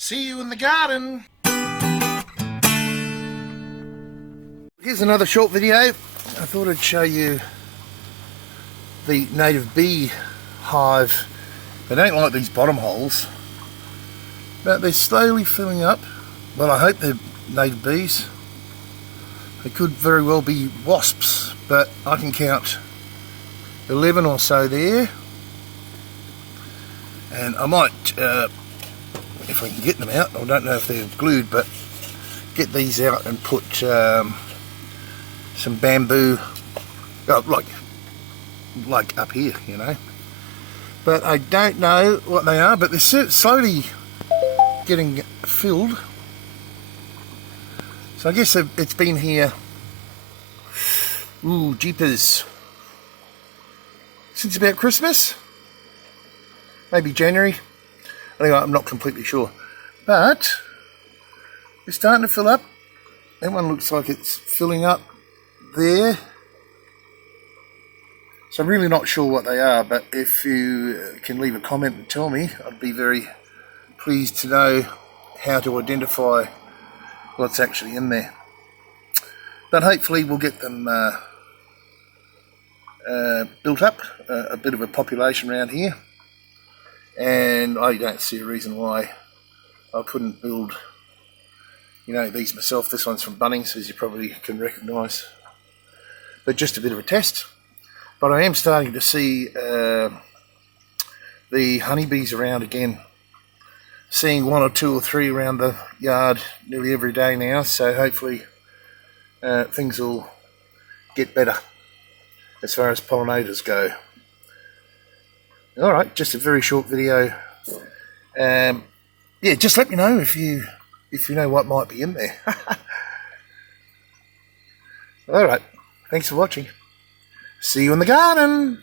See you in the garden. Here's another short video. I thought I'd show you the native bee hive. They don't like these bottom holes, but they're slowly filling up. Well, I hope they're native bees. They could very well be wasps, but I can count 11 or so there. And I might, if I can get them out, I don't know if they're glued, but get these out and put some bamboo, like up here, you know. But I don't know what they are, but they're slowly getting filled. So I guess it's been here, ooh, jeepers, since about Christmas, maybe January. Anyway, I'm not completely sure, but it's starting to fill up. That one looks like it's filling up there. So I'm really not sure what they are, but if you can leave a comment and tell me, I'd be very pleased to know how to identify what's actually in there. But hopefully we'll get them built up, a bit of a population around here. And I don't see a reason why I couldn't build, you know, these myself. This one's from Bunnings, as you probably can recognise. But just a bit of a test. But I am starting to see the honeybees around again. Seeing one or two or three around the yard nearly every day now. So hopefully things will get better as far as pollinators go. Alright, just a very short video. Yeah, just let me know if you know what might be in there. Alright, thanks for watching. See you in the garden.